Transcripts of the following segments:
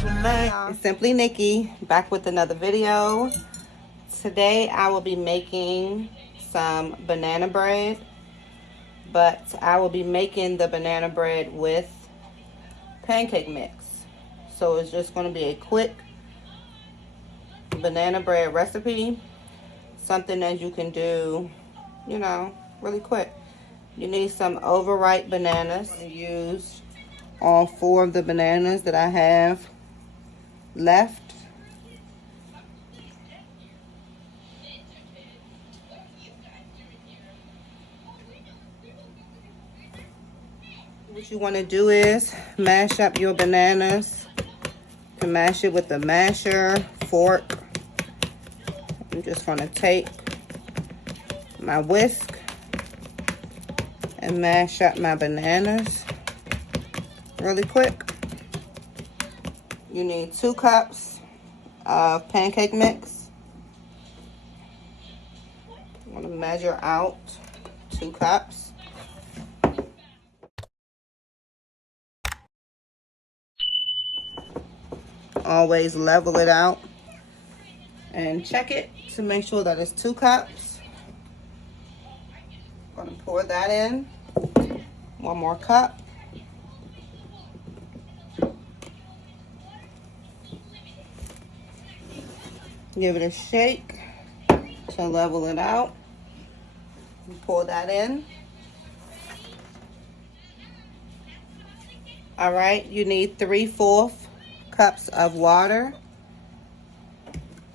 It's Simply Nikki, back with another video. Today I will be making some banana bread, but I will be making the banana bread with pancake mix. So it's just going to be a quick banana bread recipe, something that you can do, you know, really quick. You need some overripe bananas. I'm going to use all 4 of the bananas that I have left. What you want to do is mash up your bananas. You can mash it with a masher, fork. I'm just going to take my whisk and mash up my bananas really quick. You need 2 cups of pancake mix. I'm going to measure out 2 cups. Always level it out and check it to make sure that it's 2 cups. I'm going to pour that in. 1 more cup. Give it a shake to level it out. Pour that in. All right, you need 3/4 cups of water.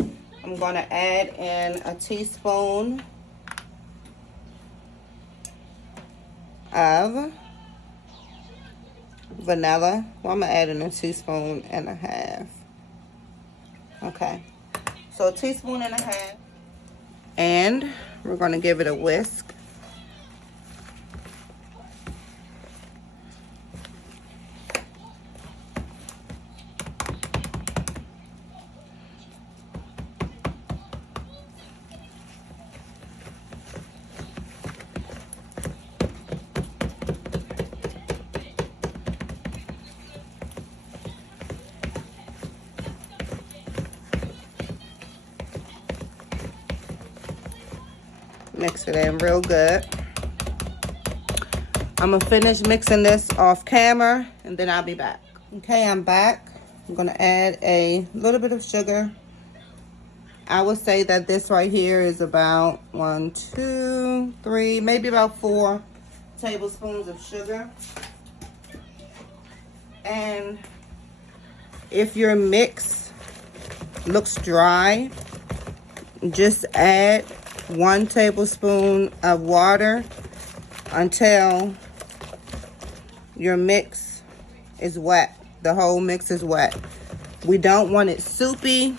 I'm going to add in a teaspoon of vanilla. Well, I'm going to add in a teaspoon and a half. Okay. So 1.5 teaspoons. And we're going to give it a whisk. Mix it in real good. I'm gonna finish mixing this off camera and then I'll be back. Okay, I'm back. I'm gonna add a little bit of sugar. I would say that this right here is about 1, 2, 3, maybe about 4 tablespoons of sugar. And if your mix looks dry, just add 1 tablespoon of water until your mix is wet. The whole mix is wet. We don't want it soupy.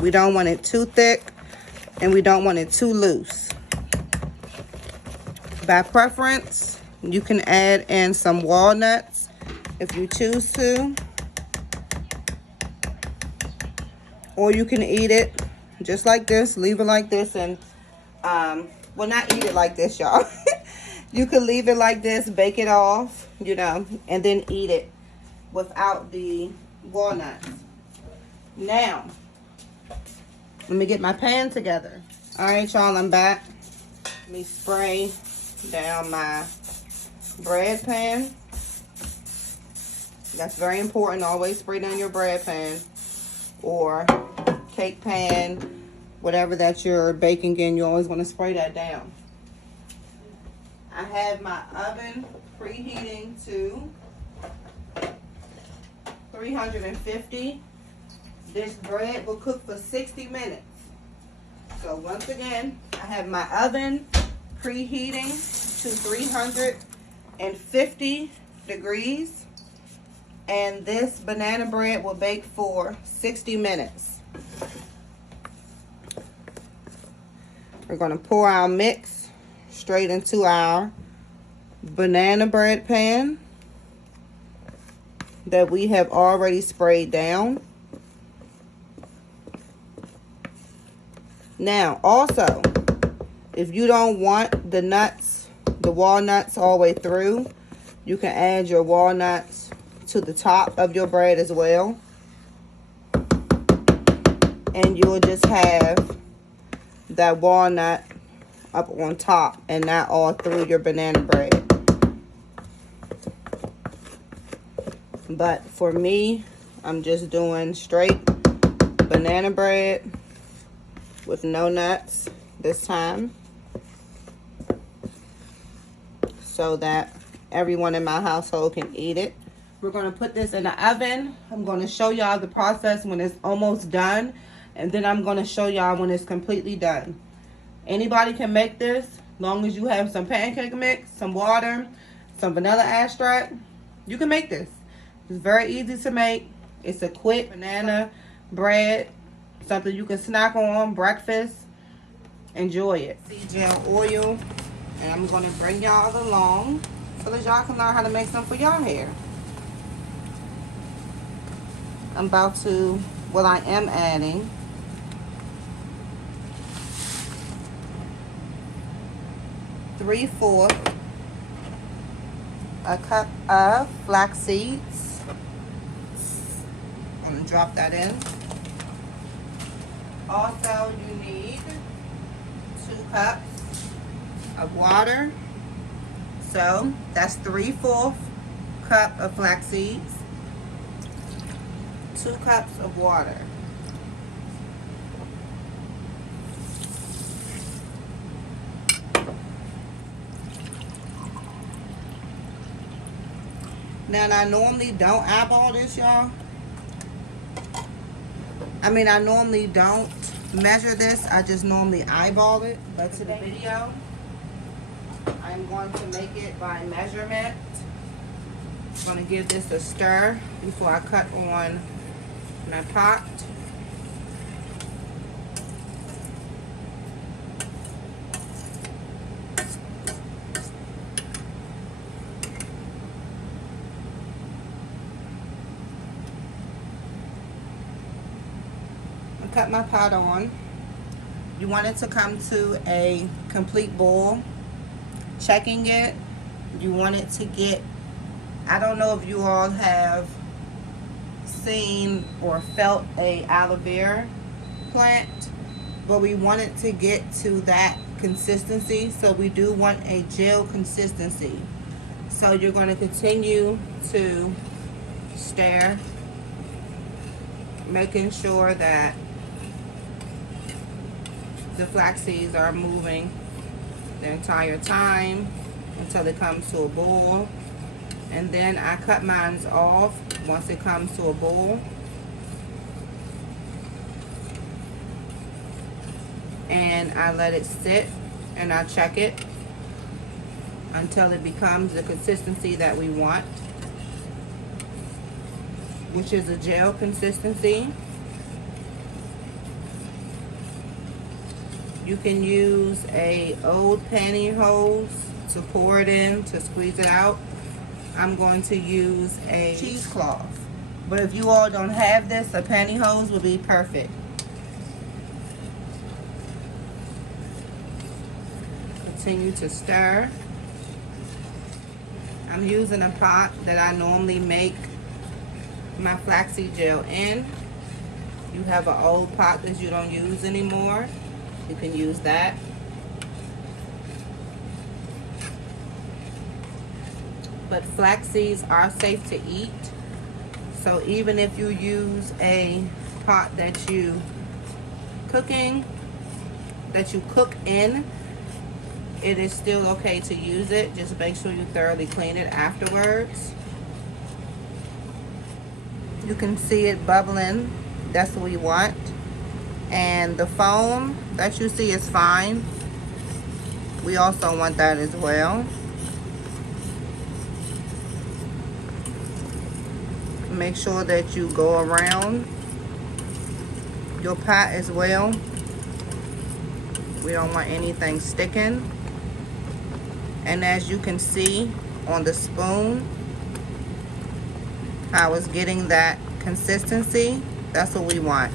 We don't want it too thick. And we don't want it too loose. By preference, you can add in some walnuts if you choose to. Or you can eat it just like this, leave it like this, and well, not eat it like this, y'all. You can leave it like this, bake it off, you know, and then eat it without the walnuts. Now, let me get my pan together. All right, y'all, I'm back. Let me spray down my bread pan. That's very important. Always spray down your bread pan or cake pan, whatever that you're baking in. You always want to spray that down. I have my oven preheating to 350. This bread will cook for 60 minutes. So once again, I have my oven preheating to 350 degrees. And this banana bread will bake for 60 minutes. We're going to pour our mix straight into our banana bread pan that we have already sprayed down. Now, also, if you don't want the nuts, the walnuts all the way through, you can add your walnuts to the top of your bread as well. and you'll just have that walnut up on top and not all through your banana bread. But for me, I'm just doing straight banana bread with no nuts this time, so that everyone in my household can eat it. We're going to put this in the oven. I'm going to show y'all the process when it's almost done, and then I'm going to show y'all when it's completely done. Anybody can make this, long as you have some pancake mix, some water, some vanilla extract. You can make this. It's very easy to make. It's a quick banana bread, something you can snack on, breakfast. Enjoy it. Seed gel oil, and I'm going to bring y'all along so that y'all can learn how to make some for y'all hair. I'm about to, well, I am adding three-fourths a cup of flax seeds. I'm gonna drop that in. Also, you need 2 cups of water. So that's 3/4 cup of flax seeds, 2 cups of water. Now, I normally don't eyeball this, y'all. I mean, I normally don't measure this. I just normally eyeball it. But to the video, I'm going to make it by measurement. I'm going to give this a stir before I cut on my pot. Cut my pot on. You want it to come to a complete boil. Checking it, you want it to get, I don't know if you all have seen or felt a aloe vera plant, but we want it to get to that consistency. So we do want a gel consistency. So you're going to continue to stir, making sure that the flax seeds are moving the entire time until it comes to a boil. And then I cut mine off once it comes to a boil. And I let it sit and I check it until it becomes the consistency that we want, which is a gel consistency. You can use a old pantyhose to pour it in, to squeeze it out. I'm going to use a cheesecloth. But if you all don't have this, a pantyhose would be perfect. Continue to stir. I'm using a pot that I normally make my flaxseed gel in. You have an old pot that you don't use anymore, you can use that. But flax seeds are safe to eat. So even if you use a pot that you cook in, it is still okay to use it. Just make sure you thoroughly clean it afterwards. You can see it bubbling. That's what we want. And the foam that you see is fine. We also want that as well. Make sure that you go around your pot as well. We don't want anything sticking. And as you can see on the spoon, how it's getting that consistency, that's what we want.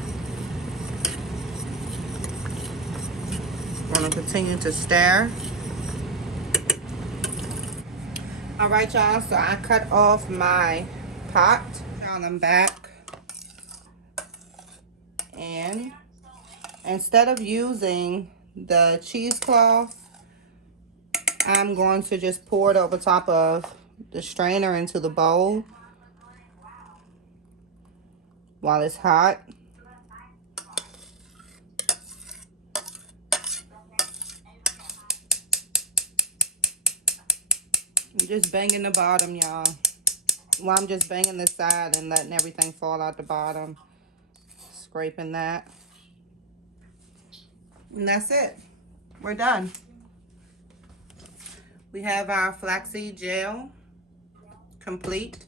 We're going to continue to stir. Alright, y'all, so I cut off my pot. Y'all, I'm back. And Instead of using the cheesecloth, I'm going to just pour it over top of the strainer into the bowl while it's hot. I'm just banging the bottom, y'all. Well, I'm just banging the side and letting everything fall out the bottom. Scraping that. And that's it. We're done. We have our flaxseed gel complete.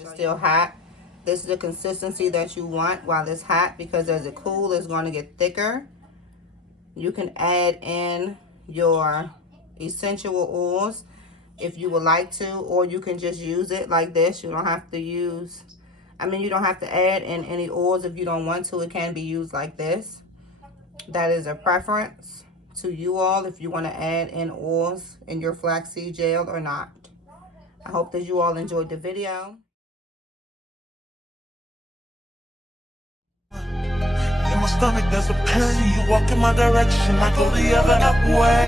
It's still hot. This is the consistency that you want while it's hot, because as it cools, it's going to get thicker. You can add in your essential oils if you would like to, or you can just use it like this. You don't have to use, you don't have to add in any oils if you don't want to. It can be used like this. That is a preference to you all if you want to add in oils in your flaxseed gel or not. I hope that you all enjoyed the video. In my stomach, there's a pain. You walk in my direction, I go the other way.